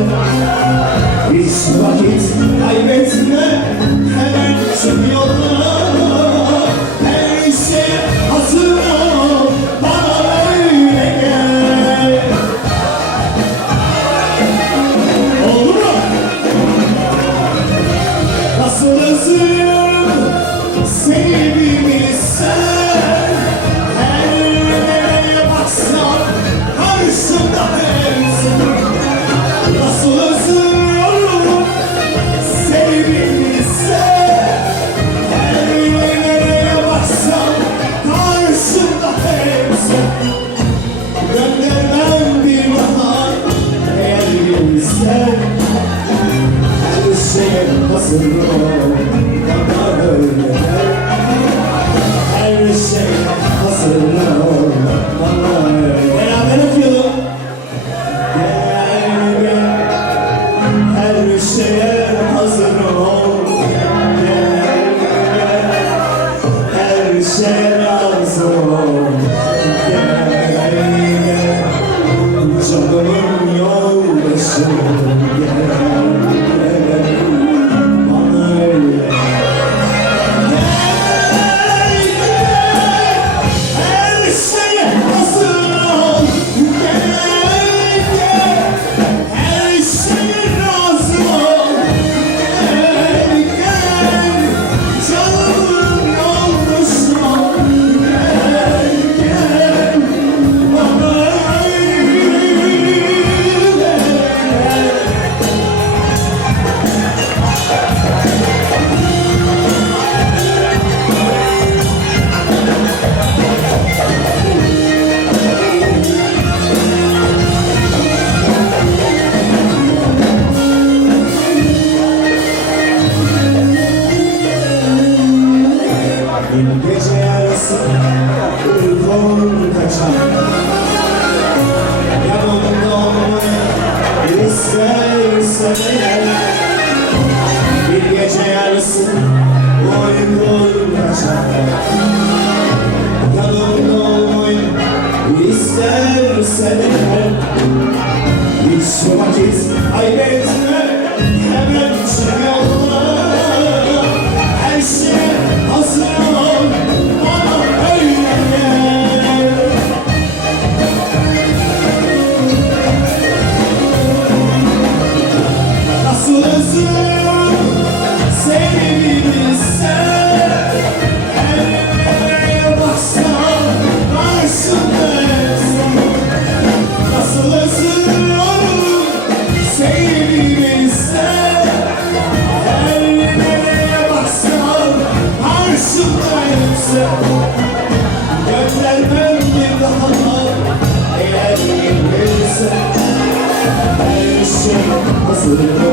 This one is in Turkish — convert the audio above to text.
Hiç vakit kaybetme Hemen çık yollara Her işe hazır ol Bana Olur mu? Nasıl possible Bir gece yarısında uykum kaçan. Yanımda olmayı istersen Bir gece yarısında uykum kaçan. Yanımda Hiç vakit kaybetme. düşündüyse Göndermem bir daha. Eğer gelirse Her şey hazır